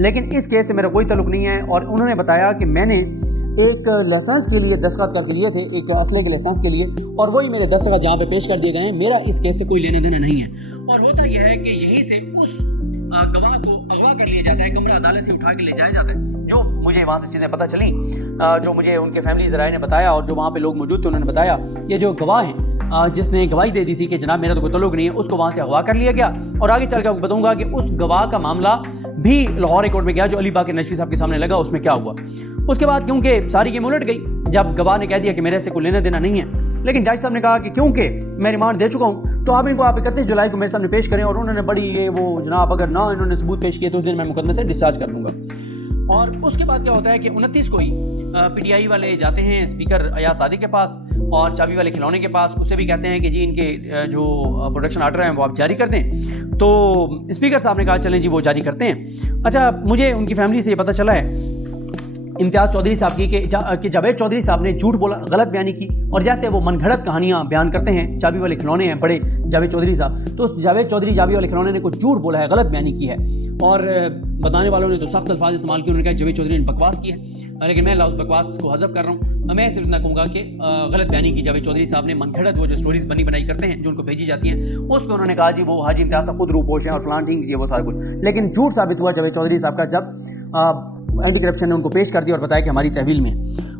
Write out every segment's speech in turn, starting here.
لیکن اس کیس سے میرا کوئی تعلق نہیں ہے. اور انہوں نے بتایا کہ میں نے ایک لائسنس کے لیے دستخط کر کے لیے تھے, ایک اسلحے کے لائسنس کے لیے, اور وہی میرے دستخط یہاں پہ پیش کر دیے گئے ہیں. میرا اس کیس سے کوئی لینا دینا نہیں ہے. اور ہوتا یہ ہے کہ یہیں سے اس گواہ کو اغوا کر لیا جاتا ہے, کمرہ عدالت سے اٹھا کے لے جایا جاتا ہے. جو مجھے وہاں سے چیزیں پتہ چلیں, جو مجھے ان کے فیملی ذرائع نے بتایا اور جو وہاں پہ لوگ موجود تھے انہوں نے بتایا, یہ جو گواہ ہیں جس نے گواہی دے دی تھی کہ جناب میرا تو کوئی تعلق نہیں ہے, اس کو وہاں سے اغوا کر لیا گیا. اور آگے چل کے آپ کو بتاؤں گا کہ اس گواہ کا معاملہ بھی لاہور ہائی کورٹ میں گیا جو علی باقر نجفی صاحب کے سامنے لگا, اس میں کیا ہوا. اس کے بعد کیونکہ ساری گیم الٹ گئی جب گواہ نے کہہ دیا کہ میرے سے کوئی لینا دینا نہیں ہے, لیکن جج صاحب نے کہا کہ کیونکہ میں ریمانڈ دے چکا ہوں تو آپ ان کو آپ 31 جولائی کو میرے سامنے پیش کریں. اور انہوں نے بڑی یہ وہ جناب اگر نہ انہوں نے ثبوت پیش کیے تو اس دن میں مقدمے سے ڈسچارج کر دوں گا. اور اس کے بعد کیا ہوتا ہے کہ 29 کو ہی پی ٹی آئی والے جاتے ہیں اسپیکر ایاز صادق کے پاس اور چابی والے کھلونے کے پاس. اسے بھی کہتے ہیں کہ جی ان کے جو پروڈکشن آرڈر ہیں وہ آپ جاری کر دیں. تو اسپیکر صاحب نے کہا چلیں جی وہ جاری کرتے ہیں. اچھا, مجھے ان کی فیملی سے یہ پتہ چلا ہے امتیاز چودھری صاحب کی کہ جاوید چودھری صاحب نے جھوٹ بولا, غلط بیانی کی, اور جیسے وہ من گھڑت کہانیاں بیان کرتے ہیں چابی والے کھلونے ہیں بڑے جاوید چودھری صاحب, تو اس جاوید چودھری چابی والے کھلونے نے کچھ جھوٹ بولا ہے, غلط بیانی کی ہے. اور بتانے والوں نے تو سخت الفاظ استعمال کیے, انہوں نے کہا جاوید چودھری نے بکواس کی ہے, لیکن میں اس بکواس کو حذف کر رہا ہوں. میں صرف اتنا کہوں گا کہ غلط بیانی کی جاوید چودھری صاحب نے. من گھڑت وہ جو سٹوریز بنائی کرتے ہیں جو ان کو بھیجی جاتی ہیں, اس پہ انہوں نے کہا جی وہ حاجی امتیاز صاحب خود روپوش ہیں اور فلان ٹھنگ یہ وہ سارا کچھ, لیکن جھوٹ ثابت ہوا جاوید چودھری صاحب کا جب اینٹی کرپشن نے ان کو پیش کر دیا اور بتایا کہ ہماری تحویل میں.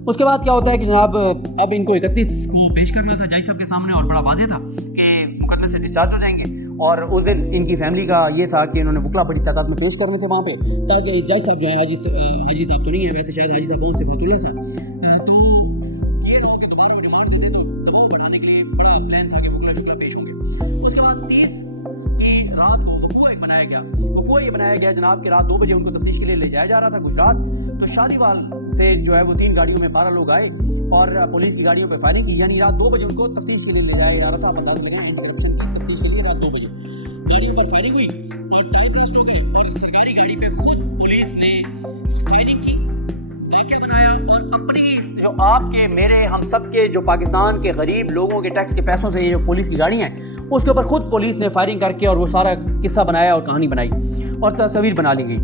اس کے بعد کیا ہوتا ہے کہ جناب اب ان کو 31 کو پیش کرنا تھا جج صاحب کے سامنے, اور بڑا واضح تھا کہ مقدمے سے ڈسچارج ہو جائیں گے. اور اس دن ان کی فیملی کا یہ تھا کہ انہوں نے وکلا بڑی تعداد میں پیش کرنے تھے وہاں پہ, تاکہ جج صاحب جو ہے حاجی صاحب تو نہیں ہے ویسے, شاید حاجی صاحب بہت صفات اللہ صاحب, تو یہ نہ ہو کہ دوبارہ وہ ریمانڈ دے دیں تو دباؤ بڑھانے کے لیے بڑا پلان تھا کہ وکلا شکلا پیش ہوں گے. اس کے بعد 30 کی رات کو وقوع ایک بنایا گیا. وقوع یہ بنایا گیا جناب کہ رات 2 بجے ان کو تفتیش کے لیے لے جایا جا رہا تھا گجرات. تو شادیوال سے جو ہے وہ 3 گاڑیوں میں 12 لوگ آئے اور پولیس کی گاڑیوں پہ فائرنگ کی. یعنی رات 2 بجے ان کو تفتیش کے لیے لے جایا جا رہا تھا. آپ اندازہ لگائیں اینٹی کرپشن کی تفتیش کے لیے رات 2 بجے گاڑیوں پر فائرنگ ہوئی اور ٹائم بلسٹ ہو گیا, اور اس سرکاری گاڑی پہ خود پولیس نے فائرنگ کی, واقعہ بنایا, اور اپنی جو آپ کے میرے ہم سب کے جو پاکستان کے غریب لوگوں کے ٹیکس کے پیسوں سے یہ جو پولیس کی گاڑیاں ہیں اس کے اوپر خود پولیس نے فائرنگ کر کے اور وہ سارا قصہ بنایا اور کہانی بنائی اور تصویر بنا لی گئی.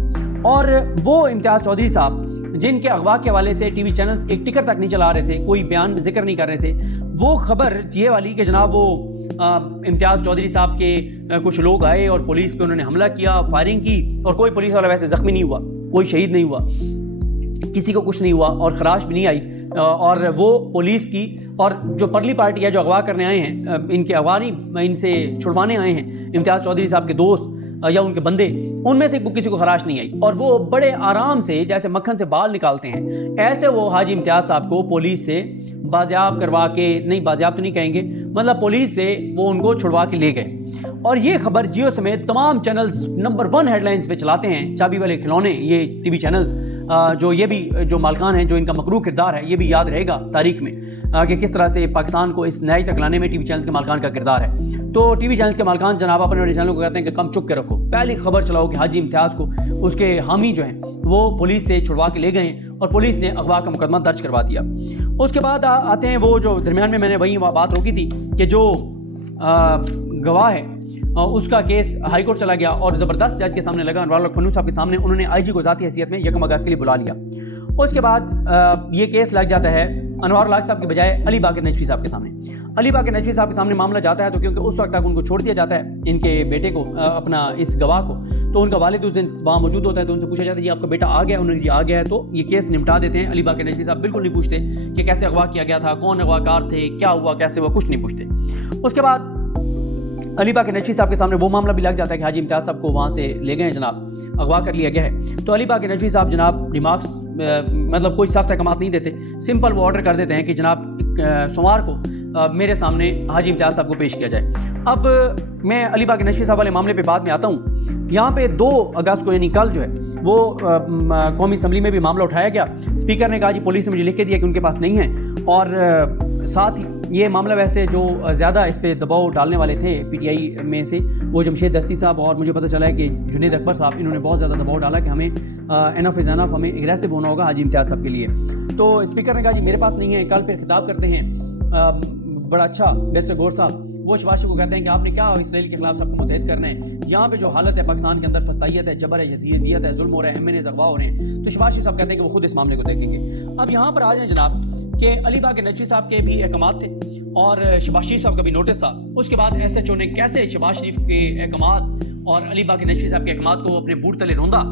اور وہ امتیاز چودھری صاحب جن کے اغوا کے حوالے سے ٹی وی چینلز ایک ٹکر تک نہیں چلا رہے تھے, کوئی بیان ذکر نہیں کر رہے تھے, وہ خبر یہ والی کہ جناب وہ امتیاز چودھری صاحب کے کچھ لوگ آئے اور پولیس پہ انہوں نے حملہ کیا, فائرنگ کی, اور کوئی پولیس والا ویسے زخمی نہیں ہوا, کوئی شہید نہیں ہوا, کسی کو کچھ نہیں ہوا اور خراش بھی نہیں آئی. اور وہ پولیس کی اور جو پرلی پارٹی ہے جو اغوا کرنے آئے ہیں, ان کے اغوانی ان سے چھڑوانے آئے ہیں امتیاز چودھری صاحب کے دوست یا ان کے بندے, ان میں سے کسی کو خراش نہیں آئی. اور وہ بڑے آرام سے جیسے مکھن سے بال نکالتے ہیں ایسے وہ حاجی امتیاز صاحب کو پولیس سے بازیاب کروا کے, نہیں بازیاب تو نہیں کہیں گے, مطلب پولیس سے وہ ان کو چھڑوا کے لے گئے. اور یہ خبر جیو سمیت تمام چینلز نمبر 1 ہیڈ لائنز پہ چلاتے ہیں. چابی والے کھلونے یہ ٹی وی چینلز جو یہ بھی جو مالکان ہیں جو ان کا مکروہ کردار ہے, یہ بھی یاد رہے گا تاریخ میں کہ کس طرح سے پاکستان کو اس نہائی تک لانے میں ٹی وی چینلز کے مالکان کا کردار ہے. تو ٹی وی چینلز کے مالکان جناب اپنے بڑے چینلوں کو کہتے ہیں کہ کم چک کے رکھو, پہلی خبر چلاؤ کہ حاجی امتیاز کو اس کے حامی جو ہیں وہ پولیس سے چھڑوا کے لے گئے اور پولیس نے اغوا کا مقدمہ درج کروا دیا. اس کے بعد آتے ہیں وہ جو درمیان میں نے وہی بات روکی تھی کہ جو گواہ ہے اس کا کیس ہائی کورٹ چلا گیا اور زبردست جج کے سامنے لگا, انوار الحق پنو صاحب کے سامنے. انہوں نے آئی جی کو ذاتی حیثیت میں 1 اگست کے لیے بلا لیا. اس کے بعد یہ کیس لگ جاتا ہے انوار الحق صاحب کے بجائے علی باقر نجفی صاحب کے سامنے. علی باقر نجفی صاحب کے سامنے معاملہ جاتا ہے تو کیونکہ اس وقت تک ان کو چھوڑ دیا جاتا ہے, ان کے بیٹے کو, اپنا اس گواہ کو, تو ان کا والد اس دن وہاں موجود ہوتا ہے. تو ان سے پوچھا جاتا ہے جی آپ کا بیٹا آ گیا؟ انہوں نے جی آ گیا ہے. تو یہ کیس نمٹا دیتے ہیں. علی باقر نجفی صاحب بالکل نہیں پوچھتے کہ کیسے اغوا کیا گیا تھا, کون اغوا کار تھے, کیا ہوا, کیسے ہوا, کچھ نہیں پوچھتے. اس کے بعد علی باقر نجفی صاحب کے سامنے وہ معاملہ بھی لگ جاتا ہے کہ حاجی امتیاز صاحب کو وہاں سے لے گئے جناب, اغوا کر لیا گیا ہے. تو علی باقر نجفی صاحب جناب ریمارکس مطلب کوئی سخت احکامات نہیں دیتے, سمپل وہ آرڈر کر دیتے ہیں کہ جناب سوموار کو میرے سامنے حاجی امتیاز صاحب کو پیش کیا جائے. اب میں علی باقر نجفی صاحب والے معاملے پہ بعد میں آتا ہوں. یہاں پہ 2 اگست کو یعنی کل جو ہے وہ قومی اسمبلی میں بھی معاملہ اٹھایا گیا. اسپیکر نے کہا جی پولیس نے مجھے لکھ کے دیا کہ ان کے پاس نہیں ہے, اور ساتھ ہی یہ معاملہ ویسے جو زیادہ اس پہ دباؤ ڈالنے والے تھے پی ٹی آئی میں سے وہ جمشید دستی صاحب, اور مجھے پتہ چلا ہے کہ جنید اکبر صاحب, انہوں نے بہت زیادہ دباؤ ڈالا کہ ہمیں انف از انف, ہمیں اگریسو ہونا ہوگا حاجی امتیاز صاحب کے لیے. تو اسپیکر نے کہا جی میرے پاس نہیں ہے. کل پھر خطاب کرتے ہیں بڑا اچھا بیسٹر گور صاحب وہ شہباز شریف کو کہتے ہیں کہ آپ نے کیا اسرائیل کے خلاف سب کو متحد کرنا ہے، یہاں پہ جو حالت ہے پاکستان کے اندر فسطائیت ہے، جبر ہے، یزیدیت ہے، ظلم ہو رہا ہے، MNAs اغوا ہو رہے ہیں، تو شہباز شریف صاحب کہتے ہیں کہ وہ خود اس معاملے کو دیکھیں گے۔ اب یہاں پر آ جائیں جناب کہ علی باغ نقوی صاحب کے بھی احکامات تھے اور شہباز شریف صاحب کا بھی نوٹس تھا، اس کے بعد SHO نے کیسے شہباز شریف کے احکامات اور علی باغ نقوی صاحب کے احکامات کو اپنے بوٹ تلے روندا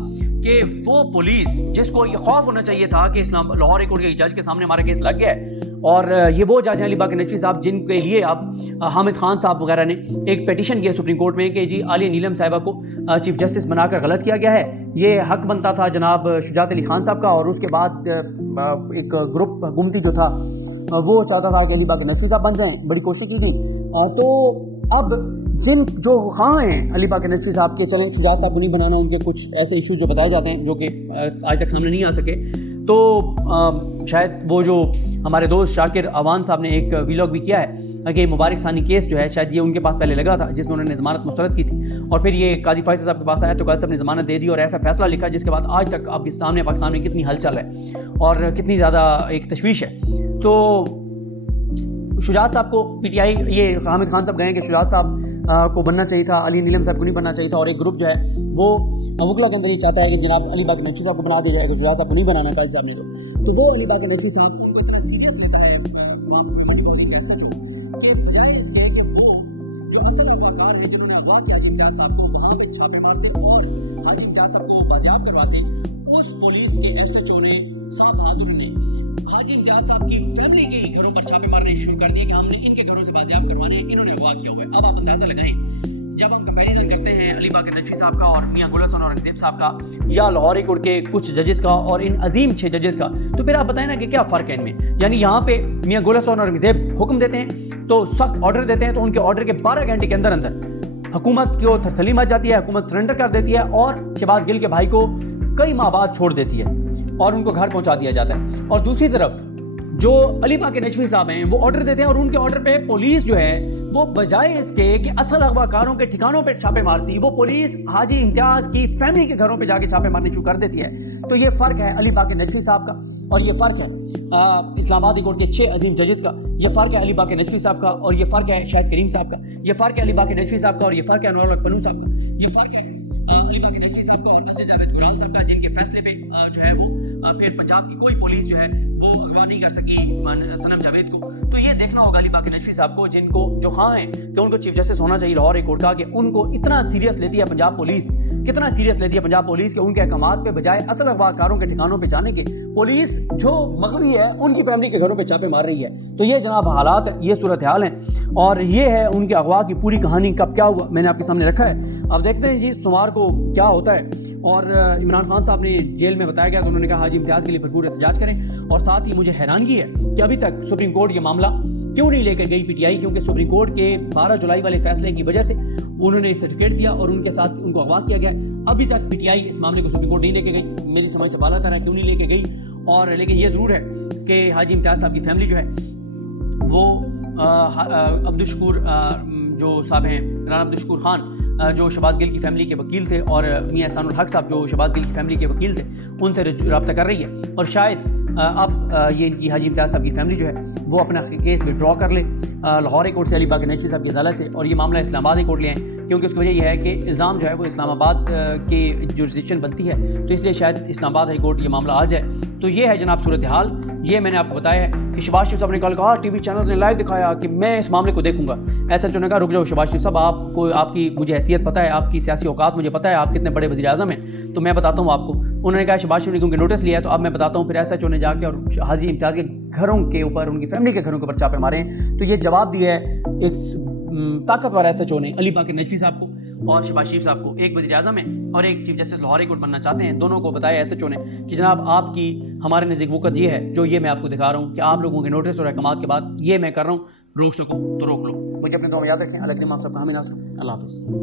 کہ وہ پولیس جس کو یہ خوف ہونا چاہیے تھا کہ لاہور ہائی کورٹ کے جج کے سامنے ہمارا کیس لگ گیا ہے، اور یہ وہ جج ہیں علی باغ نقوی صاحب جن کے لیے اب حامد خان صاحب وغیرہ نے ایک پیٹیشن کیا سپریم کورٹ میں کہ جی عالیہ نیلم صاحبہ کو چیف جسٹس بنا کر غلط کیا گیا ہے، یہ حق بنتا تھا جناب شجاعت علی خان صاحب کا، اور اس کے بعد ایک گروپ حکومتی جو تھا وہ چاہتا تھا کہ علی باغ نقوی صاحب بن جائیں، بڑی کوشش کی تھی، تو اب جن جو خواہاں ہیں علی باغ نقوی صاحب کے چلیں شجاعت صاحب کو نہیں بنانا، ان کے کچھ ایسے ایشوز جو بتائے جاتے ہیں جو کہ آج تک سامنے نہیں آ سکے، تو شاید وہ جو ہمارے دوست شاکر اوان صاحب نے ایک ویلاگ بھی کیا ہے کہ مبارک ثانی کیس جو ہے شاید یہ ان کے پاس پہلے لگا تھا جس میں انہوں نے ضمانت مسترد کی تھی، اور پھر یہ قاضی فیصل صاحب کے پاس آیا تو قاضی صاحب نے ضمانت دے دی اور ایسا فیصلہ لکھا جس کے بعد آج تک آپ کے سامنے پاکستان میں کتنی ہلچل ہے اور کتنی زیادہ ایک تشویش ہے۔ تو شجاعت صاحب کو PTI یہ حامد خان صاحب گئے کہ شجاعت صاحب کو بننا چاہیے تھا، علی نیلم صاحب کو نہیں بننا چاہیے تھا، اور ایک گروپ جو ہے وہ وکلا کے اندر یہ چاہتا ہے کہ جناب علی باغ نقوی صاحب کو بنا دیا جائے گا، شجاعت صاحب کو نہیں بنانا قاضی صاحب نے، تو وہ علی باغ نقوی صاحب ان کو اتنا سیریس لیتا ہے وہاں پہ منی باغی کا SHO کہ بجائے اس کے کہ وہ جو اصل اغواکار ہیں جنہوں نے اغوا کیا حاجی امتیاز صاحب کو وہاں پہ چھاپے مارتے اور حاجی امتیاز صاحب کو بازیاب کرواتے، اس پولیس کے SHO نے صاحب بہادر نے حاجی امتیاز صاحب کی فیملی کے گھروں پر چھاپے مارنے شروع کر دیے کہ ہم نے ان کے گھروں سے بازیاب کروانے ہیں، انہوں نے اغوا کیا ہوا ہے۔ اب آپ اندازہ لگائیں جب ہم کمپیریزن کرتے ہیں علی باغ نقوی صاحب کا اور میاں گل حسن اورنگزیب صاحب کا یا لاہور ہائی کورٹ کے کچھ ججز کا اور ان عظیم 6 ججز کا، تو پھر آپ بتائیں نا کہ کیا فرق ہے ان میں، یعنی یہاں پہ میاں گل حسن اورنگزیب حکم دیتے ہیں تو سخت آرڈر دیتے ہیں، تو ان کے آرڈر کے 12 گھنٹے کے اندر اندر حکومت کو تھرتھلی مچ جاتی ہے، حکومت سرنڈر کر دیتی ہے اور شہباز گل کے بھائی کو کئی ماہ بعد چھوڑ دیتی ہے اور ان کو گھر پہنچا دیا جاتا ہے۔ اور دوسری طرف جو علی باغ نقوی صاحب ہیں وہ آرڈر دیتے ہیں اور ان کے آرڈر پہ پولیس جو ہے وہ بجائے اس کے کہ اصل اغواکاروں کے ٹھکانوں پہ چھاپے مارتی، وہ پولیس حاجی امتیاز کی فیملی کے گھروں پہ جا کے چھاپے مارنے شروع کر دیتی ہے۔ تو یہ فرق ہے علی باغ نقوی صاحب کا اور یہ فرق ہے اسلام آباد کورٹ کے 6 عظیم ججز کا، یہ فرق ہے علی باغ نقوی صاحب کا اور یہ فرق ہے شاہد کریم صاحب کا، یہ فرق ہے علی باغ نقوی صاحب کا اور یہ فرق ہے انور الحق پنو صاحب کا، یہ فرق ہے علی باغ نقوی صاحب کا اور نصیر جاوید گلال صاحب کا، جن کے فیصلے پہ جو ہے وہ پھر پنجاب کی کوئی پولیس جو ہے وہ اغوا نہیں کر سکی صنم جاوید کو۔ تو یہ دیکھنا ہوگا علی باغ نقوی صاحب کو، جن کو جو خواہ ہیں کہ ان کو چیف جسٹس ہونا چاہیے لاہور ہائی کورٹ کا، کہ ان کو اتنا سیریس لیتی ہے پنجاب پولیس، کتنا سیریس لیتی ہے پنجاب پولیس کہ ان کے احکامات پہ بجائے اصل اغواکاروں کے ٹھکانوں پہ جانے کے پولیس جو مغوی ہے ان کی فیملی کے گھروں پہ چھاپے مار رہی ہے۔ تو یہ جناب حالات ہیں، یہ صورتحال ہیں اور یہ ہے ان کے اغوا کی پوری کہانی کب کیا ہوا میں نے آپ کے سامنے رکھا ہے۔ اب دیکھتے ہیں جی سوموار کو کیا ہوتا ہے، اور عمران خان صاحب نے جیل میں بتایا گیا کہ انہوں نے کہا حاجی امتیاز کے لیے بھرپور احتجاج کریں، اور ساتھ ہی مجھے حیرانگی ہے کہ ابھی تک سپریم کورٹ یہ معاملہ کیوں نہیں لے کر گئی PTI، کیونکہ سپریم کورٹ کے 12 جولائی والے فیصلے کی وجہ سے انہوں نے سرٹیفکیٹ دیا اور ان کے ساتھ ان کو اغوا کیا گیا، ابھی تک PTI اس معاملے کو سپریم کورٹ نہیں لے کے گئی، میری سمجھ سے بالا تر ہے کیوں نہیں لے کے گئی۔ اور لیکن یہ ضرور ہے کہ حاجی امتیاز صاحب کی فیملی جو ہے وہ عبدالشکور جو صاحب ہیں رانا عبدالشکور خان جو شہباز گل کی فیملی کے وکیل تھے، اور میاں احسان الحق صاحب جو شہباز گل کی فیملی کے وکیل تھے، ان سے رابطہ کر رہی ہے، اور شاید اب یہ ان کی حاجی امتیاز صاحب کی فیملی جو ہے وہ اپنا کیس وڈرا کر لے لاہور ہائی کورٹ سے علی باغ نقوی صاحب کی عدالت سے، اور یہ معاملہ اسلام آباد ہائی کورٹ لے آئیں، کیونکہ اس کی وجہ یہ ہے کہ الزام جو ہے وہ اسلام آباد کی جورسڈکشن بنتی ہے، تو اس لیے شاید اسلام آباد ہائی کورٹ یہ معاملہ آ جائے۔ تو یہ ہے جناب صورتحال، یہ میں نے آپ کو بتایا ہے کہ شہباز شریف صاحب نے کل کہا TV چینلز نے لائیو دکھایا کہ میں اس معاملے کو دیکھوں گا، SHO نے کہا رک جاؤ شہباز شریف صاحب، آپ کو آپ کی مجھے حیثیت پتہ ہے، آپ کی سیاسی اوقات مجھے پتہ ہے، آپ کتنے بڑے وزیر اعظم ہیں، تو میں بتاتا ہوں آپ کو۔ انہوں نے کہا شہباز شریف نے کیونکہ نوٹس لیا ہے تو اب میں بتاتا ہوں، پھر SHO نے جا کے اور حاجی امتیاز کے گھروں کے اوپر ان کی فیملی کے گھروں کے اوپر چھاپے مارے ہیں۔ تو یہ جواب دیا ہے ایک طاقتور SHO نے علی باغ نقوی صاحب کو اور شہباز شریف صاحب کو، ایک وزیر اعظم ہے اور ایک chief justice Lahore high court بننا چاہتے ہیں، دونوں کو بتایا SHO نے کہ جناب آپ کی ہمارے نزدیک وقت یہ ہے جو یہ میں آپ کو دکھا رہا ہوں کہ آپ لوگوں کے نوٹس اور احکامات کے بعد یہ میں کر رہا ہوں، روک سکو تو روک لو۔ مجھے اپنے دعا میں یاد رکھیں۔ اللہ کریم آپ سب کو حامی ناصر۔ اللہ حافظ۔